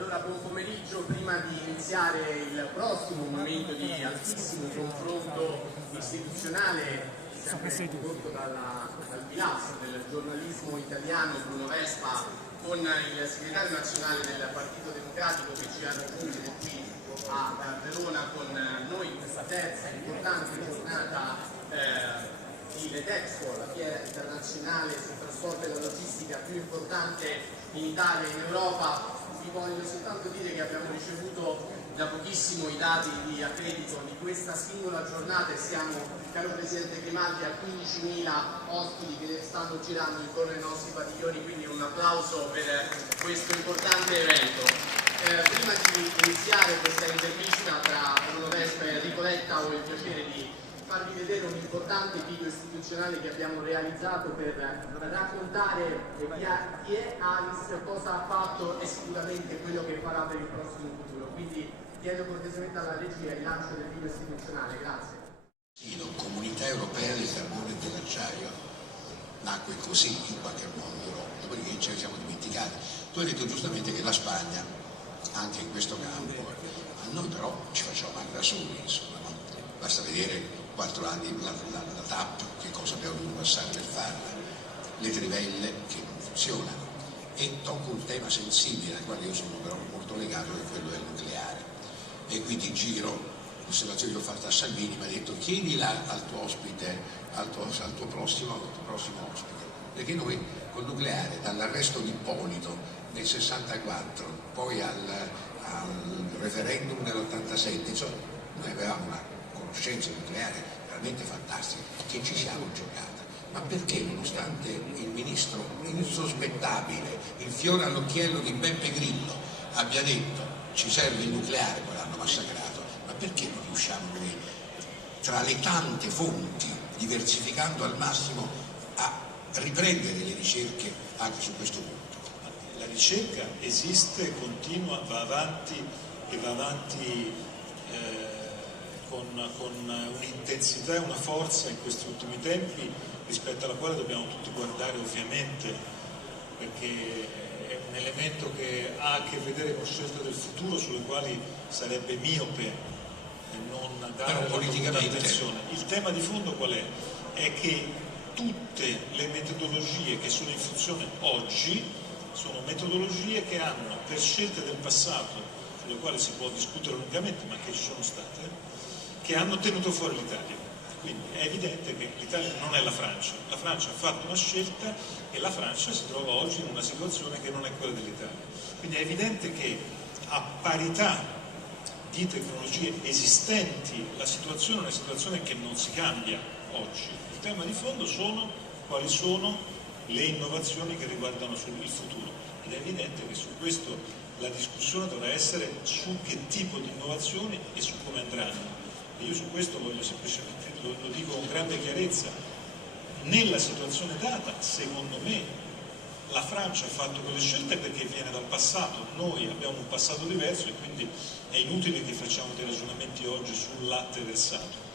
Allora, buon pomeriggio. Prima di iniziare il prossimo momento di altissimo confronto istituzionale, sempre condotto dal pilastro del giornalismo italiano Bruno Vespa, con il segretario nazionale del Partito Democratico che ci ha raggiunto qui a Verona con noi in questa terza importante giornata di Letexpo, la fiera internazionale sul trasporto e la logistica più importante in Italia e in Europa. Vi voglio soltanto dire che abbiamo ricevuto da pochissimo i dati di accredito di questa singola giornata e siamo, caro Presidente Grimaldi, a 15.000 ospiti che stanno girando intorno ai nostri padiglioni, quindi un applauso per questo importante evento. Prima di iniziare questa intervista tra Bruno Vespa e Enrico Letta ho il piacere di farvi vedere un importante video istituzionale che abbiamo realizzato per raccontare chi è Aris, cosa ha fatto e sicuramente quello che farà per il prossimo futuro. Quindi chiedo cortesemente alla regia il lancio del video istituzionale, grazie. Comunità Europea del Carbone e dell'Acciaio nacque così in qualche modo, dopodiché ce ne siamo dimenticati. Tu hai detto giustamente che la Spagna, anche in questo campo, a noi però ci facciamo male da soli, insomma, no? Basta vedere 4 anni la TAP, che cosa abbiamo dovuto passare per farla, le trivelle che non funzionano, e tocco un tema sensibile al quale io sono però molto legato, che è quello del nucleare. E quindi giro, l'osservazione che ho fatto a Salvini, mi ha detto chiedila al tuo ospite, al tuo prossimo ospite, perché noi col nucleare, dall'arresto di Ippolito nel 64, poi al referendum dell'87, insomma, noi avevamo una conoscenza nucleare veramente fantastica, che ci siamo giocati. Ma perché, nonostante il ministro insospettabile, il fiore all'occhiello di Beppe Grillo, abbia detto ci serve il nucleare, poi l'hanno massacrato, ma perché non riusciamo noi, tra le tante fonti, diversificando al massimo, a riprendere le ricerche anche su questo punto? La ricerca esiste, continua, va avanti e va avanti con un'intensità e una forza in questi ultimi tempi, rispetto alla quale dobbiamo tutti guardare ovviamente, perché è un elemento che ha a che vedere con scelte del futuro sulle quali sarebbe miope e non dare politicamente attenzione. Il tema di fondo qual è? È che tutte le metodologie che sono in funzione oggi sono metodologie che hanno, per scelte del passato, sulle quali si può discutere lungamente, ma che ci sono state, che hanno tenuto fuori l'Italia. Quindi è evidente che l'Italia non è la Francia ha fatto una scelta e la Francia si trova oggi in una situazione che non è quella dell'Italia. Quindi è evidente che a parità di tecnologie esistenti la situazione è una situazione che non si cambia oggi. Il tema di fondo sono quali sono le innovazioni che riguardano il futuro, ed è evidente che su questo la discussione dovrà essere su che tipo di innovazioni e su come andranno. E io su questo voglio semplicemente, lo dico con grande chiarezza, nella situazione data, secondo me, la Francia ha fatto quelle scelte perché viene dal passato, noi abbiamo un passato diverso e quindi è inutile che facciamo dei ragionamenti oggi sul latte versato.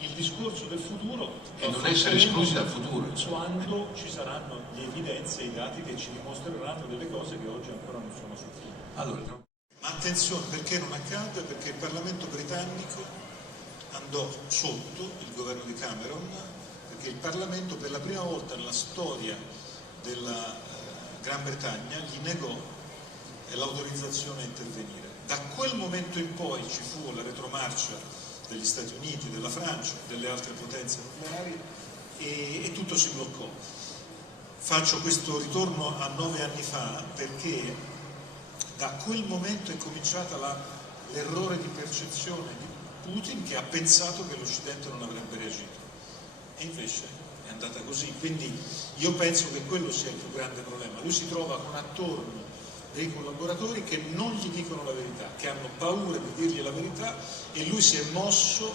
Il discorso del futuro e non essere esclusi dal futuro, quando ci saranno le evidenze e i dati che ci dimostreranno delle cose che oggi ancora non sono sufficienti. Allora, no. Ma attenzione, perché non accade? Perché il Parlamento britannico andò sotto il governo di Cameron, perché il Parlamento per la prima volta nella storia della Gran Bretagna gli negò l'autorizzazione a intervenire. Da quel momento in poi ci fu la retromarcia degli Stati Uniti, della Francia, delle altre potenze nucleari e tutto si bloccò. Faccio questo ritorno a 9 anni fa perché da quel momento è cominciata l'errore di percezione di Putin, che ha pensato che l'Occidente non avrebbe reagito e invece è andata così. Quindi io penso che quello sia il più grande problema. Lui si trova con attorno dei collaboratori che non gli dicono la verità, che hanno paura di dirgli la verità, e lui si è mosso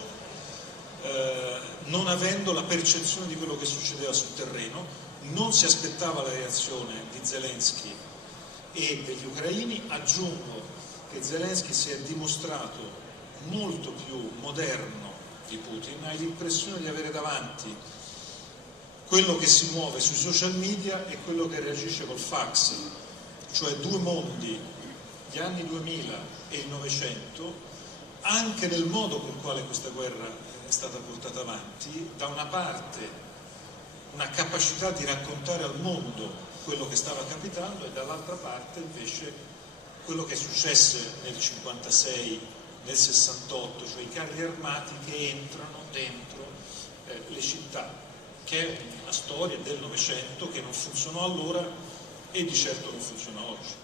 non avendo la percezione di quello che succedeva sul terreno, non si aspettava la reazione di Zelensky e degli ucraini. Aggiungo che Zelensky si è dimostrato molto più moderno di Putin, hai l'impressione di avere davanti quello che si muove sui social media e quello che reagisce col fax, cioè due mondi gli anni 2000 e il Novecento, anche nel modo con il quale questa guerra è stata portata avanti, da una parte una capacità di raccontare al mondo quello che stava capitando e dall'altra parte invece quello che è successo nel 56, nel 68, cioè i carri armati che entrano dentro le città, che è una storia del Novecento che non funzionò allora e di certo non funziona oggi.